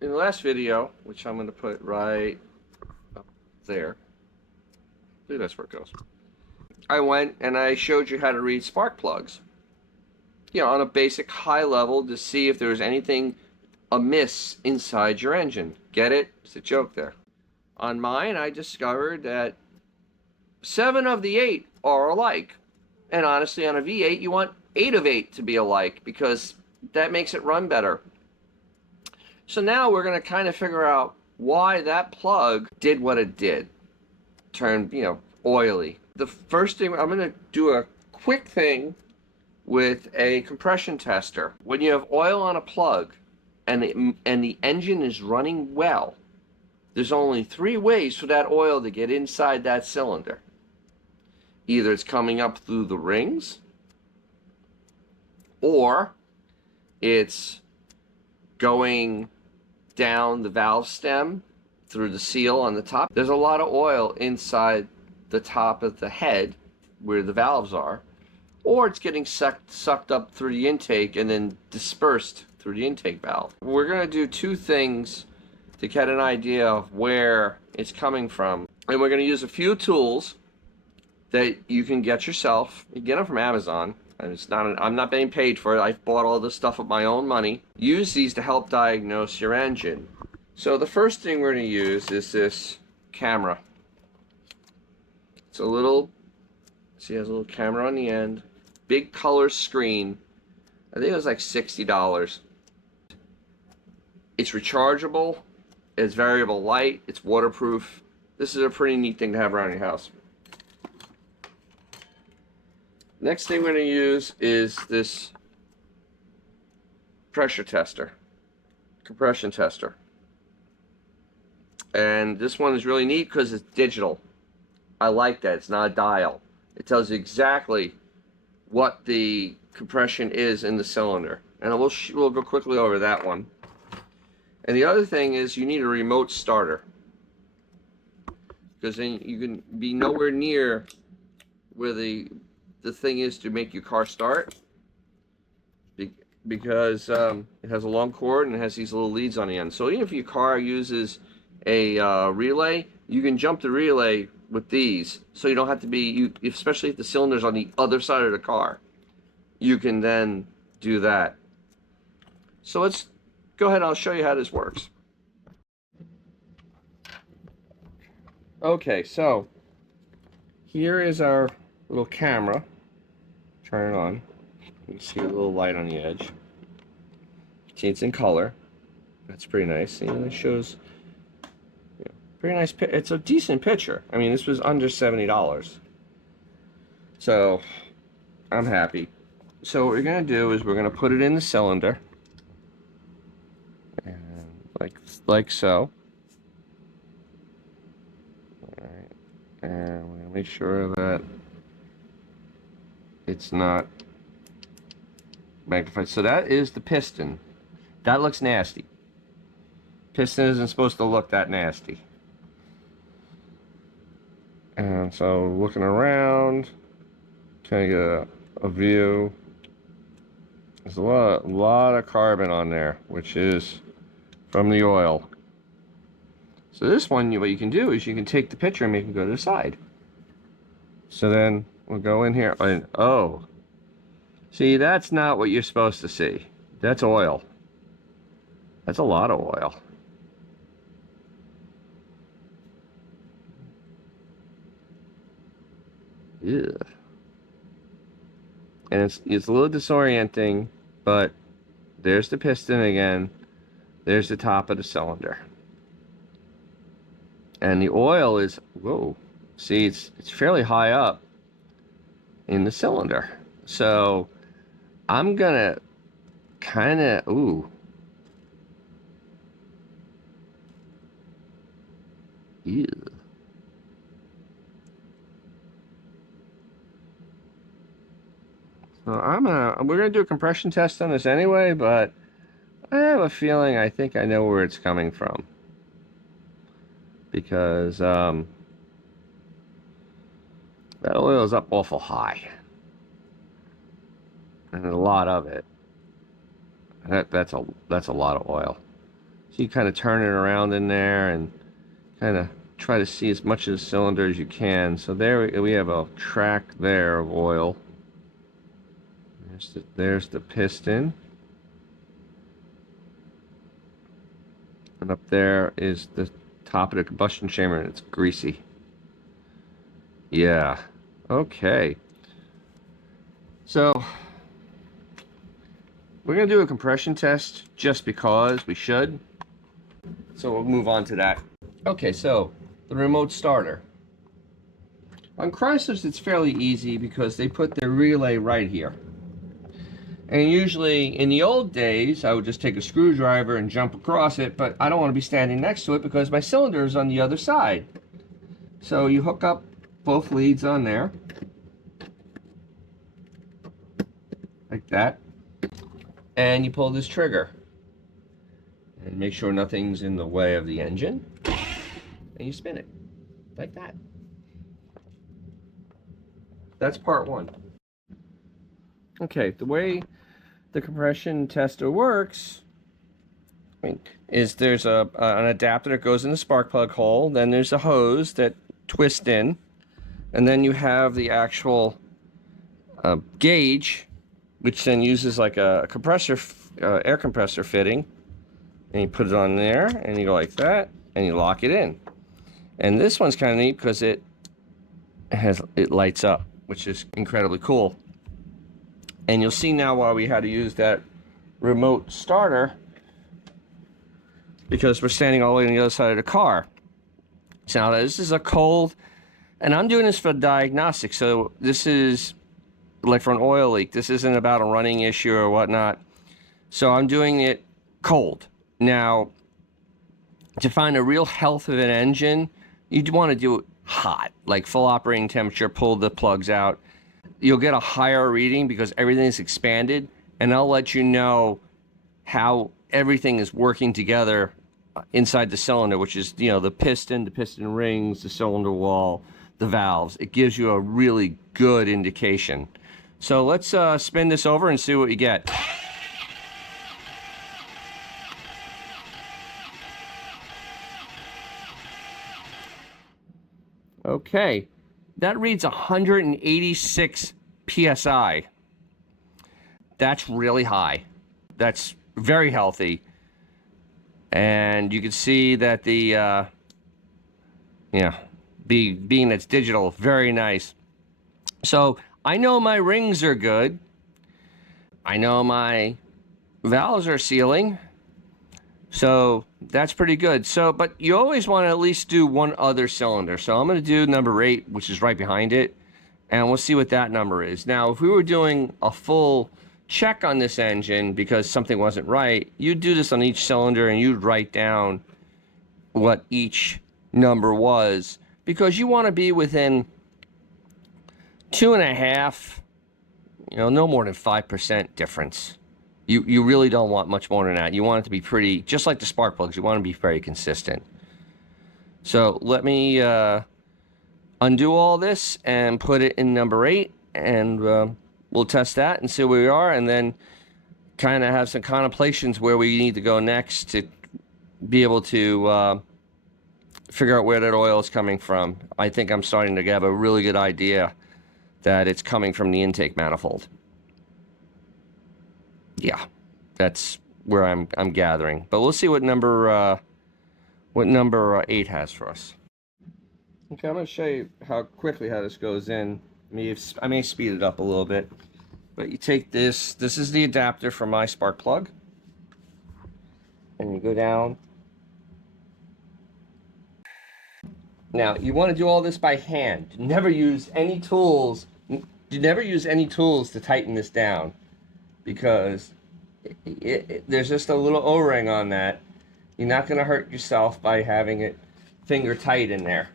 In the last video, which I'm going to put right up there, I think that's where it goes. I went and I showed you how to read spark plugs, on a basic high level to see if there was anything amiss inside your engine. Get it? It's a joke there. On mine, I discovered that 7 of the 8 are alike. And honestly, on a V8, you want 8 of 8 to be alike because that makes it run better. So now we're going to kind of figure out why that plug did what it did. Turned, oily. The first thing, I'm going to do a quick thing with a compression tester. When you have oil on a plug and the engine is running well, there's only 3 ways for that oil to get inside that cylinder. Either it's coming up through the rings, or it's going down the valve stem through the seal on the top. There's a lot of oil inside the top of the head where the valves are, or it's getting sucked up through the intake and then dispersed through the intake valve. We're going to do 2 things to get an idea of where it's coming from, and we're going to use a few tools that you can get yourself. You get them from Amazon. And I'm not being paid for it. I've bought all this stuff with my own money. Use these to help diagnose your engine. So the first thing we're going to use is this camera. It's a little, see, it has a little camera on the end. Big color screen. I think it was like $60. It's rechargeable. It's variable light. It's waterproof. This is a pretty neat thing to have around your house. Next thing we're going to use is this pressure tester, compression tester. And this one is really neat because it's digital. I like that. It's not a dial. It tells you exactly what the compression is in the cylinder. And we'll go quickly over that one. And the other thing is you need a remote starter, because then you can be nowhere near where the thing is to make your car start, because it has a long cord and it has these little leads on the end. So even if your car uses a relay, you can jump the relay with these, so you don't have to be, especially if the cylinder's on the other side of the car, you can then do that. So let's go ahead and I'll show you how this works. Okay, so here is our little camera. Turn it on. You can see a little light on the edge. See, it's in color. That's pretty nice. And it shows, pretty nice. It's a decent picture. I mean, this was under $70. So I'm happy. So what we're gonna do is we're gonna put it in the cylinder, and like so. All right, and we're gonna make sure that it's not magnified. So that is the piston. That looks nasty. Piston isn't supposed to look that nasty. And so looking around, trying to get a view. There's a lot of carbon on there, which is from the oil. So this one, what you can do is you can take the picture and make it go to the side. So then we'll go in here and, oh, see, that's not what you're supposed to see. That's oil. That's a lot of oil. Ew. And it's a little disorienting, but there's the piston again. There's the top of the cylinder. And the oil is, whoa, see, it's fairly high up in the cylinder. So I'm gonna kind of, ooh. Ew. So we're gonna do a compression test on this anyway, but I have a feeling I think I know where it's coming from, because that oil is up awful high, and a lot of it. That's a lot of oil. So So you kind of turn it around in there and kind of try to see as much of the cylinder as you can. So there we have a track there of oil. There's the piston. And up there is the top of the combustion chamber, and it's greasy. Yeah. Okay. So we're going to do a compression test just because we should. So we'll move on to that. Okay, so the remote starter. On Chryslers, it's fairly easy because they put their relay right here. And usually, in the old days, I would just take a screwdriver and jump across it, but I don't want to be standing next to it because my cylinder is on the other side. So you hook up both leads on there, like that, and you pull this trigger. And make sure nothing's in the way of the engine, and you spin it, like that. That's part one. Okay, the way the compression tester works is there's an adapter that goes in the spark plug hole, then there's a hose that twists in, and then you have the actual gauge, which then uses like a compressor, air compressor fitting, and you put it on there, and you go like that, and you lock it in. And this one's kind of neat because it lights up, which is incredibly cool. And you'll see now why we had to use that remote starter, because we're standing all the way on the other side of the car. So now this is a cold, and I'm doing this for diagnostic, so this is like for an oil leak. This isn't about a running issue or whatnot. So I'm doing it cold. Now, to find a real health of an engine, you'd want to do it hot, like full operating temperature, pull the plugs out. You'll get a higher reading because everything is expanded, and I'll let you know how everything is working together inside the cylinder, which is, you know, the piston rings, the cylinder wall, the valves. It gives you a really good indication. So let's spin this over and see what you get. Okay, that reads 186 PSI. That's really high. That's very healthy. And you can see that the, being it's digital, very nice. So I know my rings are good. I know my valves are sealing. So that's pretty good. So, but you always want to at least do one other cylinder. So I'm going to do number 8, which is right behind it, and we'll see what that number is. Now, if we were doing a full check on this engine because something wasn't right, you'd do this on each cylinder and you'd write down what each number was, because you want to be within 2.5, no more than 5% difference. You really don't want much more than that. You want it to be pretty, just like the spark plugs, you want to be very consistent. So let me undo all this and put it in number 8, and we'll test that and see where we are, and then kind of have some contemplations where we need to go next to be able to figure out where that oil is coming from. I think I'm starting to have a really good idea that it's coming from the intake manifold. Yeah, that's where I'm gathering. But we'll see what number 8 has for us. Okay, I'm going to show you how this goes in. I may speed it up a little bit. But you take this is the adapter for my spark plug. And you go down. Now, you want to do all this by hand. Never use any tools. You never use any tools to tighten this down, because there's just a little O-ring on that. You're not going to hurt yourself by having it finger tight in there.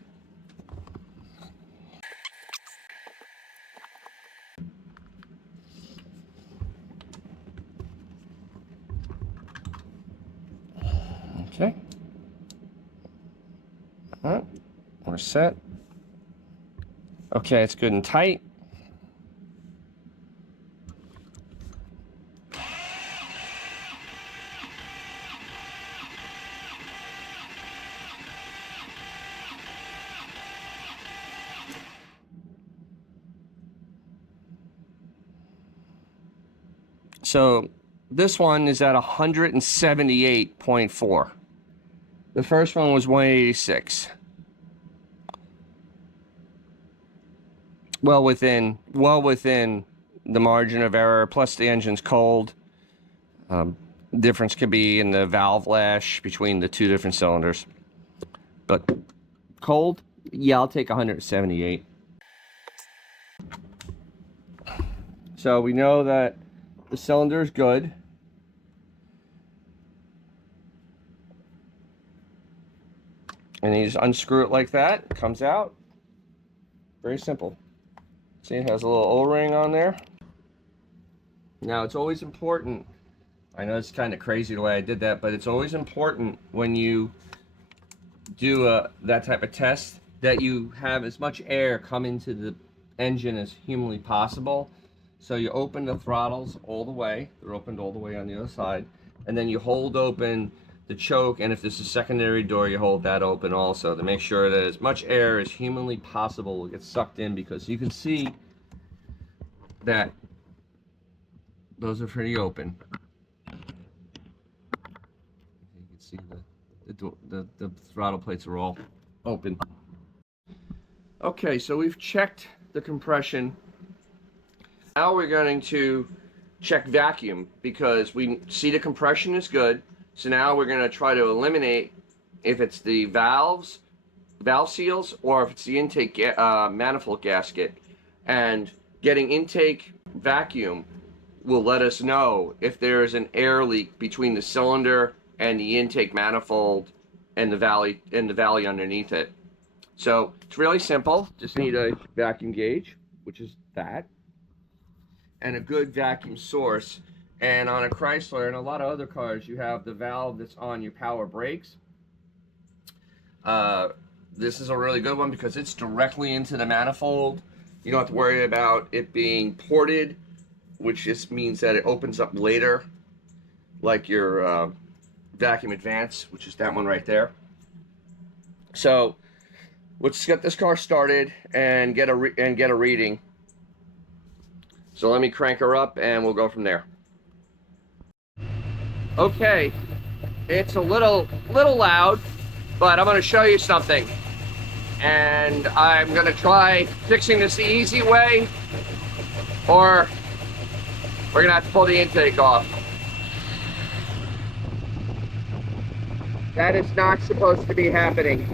Okay. We're set. Okay, it's good and tight. So this one is at 178.4. The first one was 186. Well within the margin of error. Plus the engine's cold. Difference could be in the valve lash between the two different cylinders. But cold, yeah, I'll take 178. So we know that the cylinder is good. And you just unscrew it like that. It comes out. Very simple. See, it has a little O-ring on there. Now, it's always important. I know it's kind of crazy the way I did that, but it's always important when you do that type of test that you have as much air come into the engine as humanly possible. So you open the throttles all the way. They're opened all the way on the other side. And then you hold open the choke, and if there's a secondary door, you hold that open also to make sure that as much air as humanly possible will get sucked in, because you can see that those are pretty open. You can see the throttle plates are all open. Okay, so we've checked the compression. Now we're going to check vacuum, because we see the compression is good. So now we're going to try to eliminate if it's the valve seals, or if it's the intake manifold gasket. And getting intake vacuum will let us know if there is an air leak between the cylinder and the intake manifold and the valley underneath it. So it's really simple. Just need a vacuum gauge, which is that, and a good vacuum source. And on a Chrysler and a lot of other cars, you have the valve that's on your power brakes. This is a really good one because it's directly into the manifold. You don't have to worry about it being ported, which just means that it opens up later, like your vacuum advance, which is that one right there. So let's get this car started and get a reading. So let me crank her up and we'll go from there. Okay, it's a little loud, but I'm going to show you something. And I'm going to try fixing this the easy way, or we're going to have to pull the intake off. That is not supposed to be happening.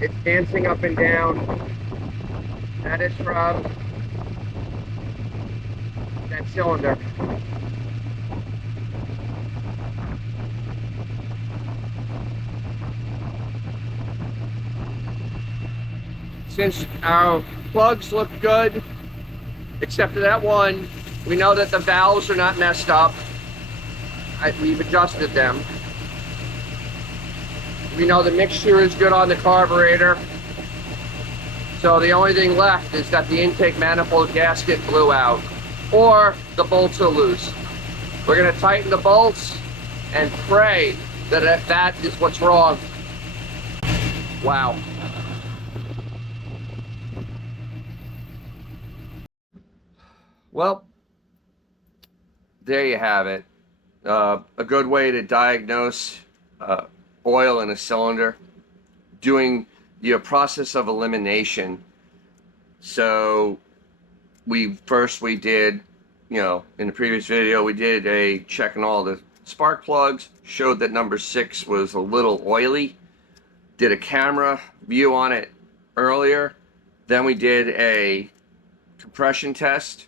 It's dancing up and down. That is from that cylinder. Since our plugs look good, except for that one, we know that the valves are not messed up. We've adjusted them. We know the mixture is good on the carburetor. So the only thing left is that the intake manifold gasket blew out, or the bolts are loose. We're going to tighten the bolts and pray that that is what's wrong. Wow. Well, there you have it. A good way to diagnose oil in a cylinder, doing the process of elimination. So we did, in the previous video, we did a check on all the spark plugs, showed that number 6 was a little oily, did a camera view on it earlier. Then we did a compression test,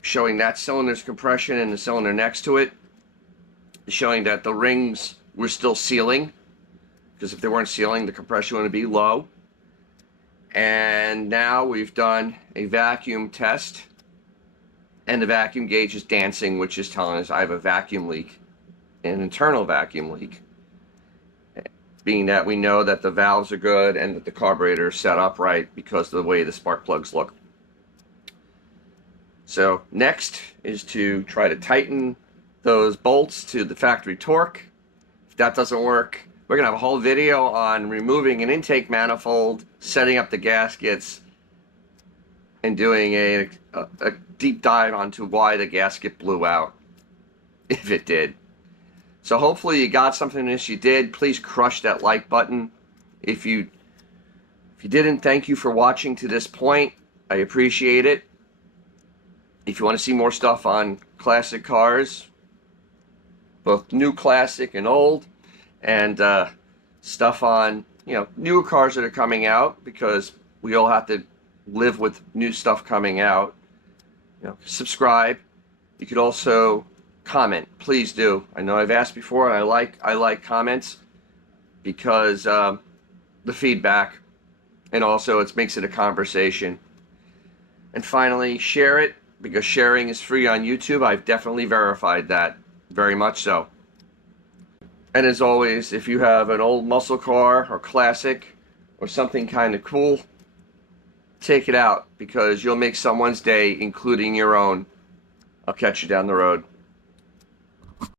showing that cylinder's compression and the cylinder next to it, showing that the rings were still sealing, because if they weren't sealing, the compression would be low. And now we've done a vacuum test, and the vacuum gauge is dancing, which is telling us I have a vacuum leak, an internal vacuum leak, being that we know that the valves are good and that the carburetor is set up right because of the way the spark plugs look. So next is to try to tighten those bolts to the factory torque. If that doesn't work, we're going to have a whole video on removing an intake manifold, setting up the gaskets, and doing a deep dive onto why the gasket blew out, if it did. So hopefully you got something from this. You did. Please crush that like button. If you didn't, thank you for watching to this point. I appreciate it. If you want to see more stuff on classic cars, both new classic and old, and stuff on, you know, newer cars that are coming out, because we all have to live with new stuff coming out, you know, subscribe. You could also comment. Please do. I know I've asked before, and I like comments, because the feedback, and also it makes it a conversation. And finally, share it, because sharing is free on YouTube. I've definitely verified that, very much so. And as always, if you have an old muscle car or classic or something kind of cool, take it out, because you'll make someone's day, including your own. I'll catch you down the road.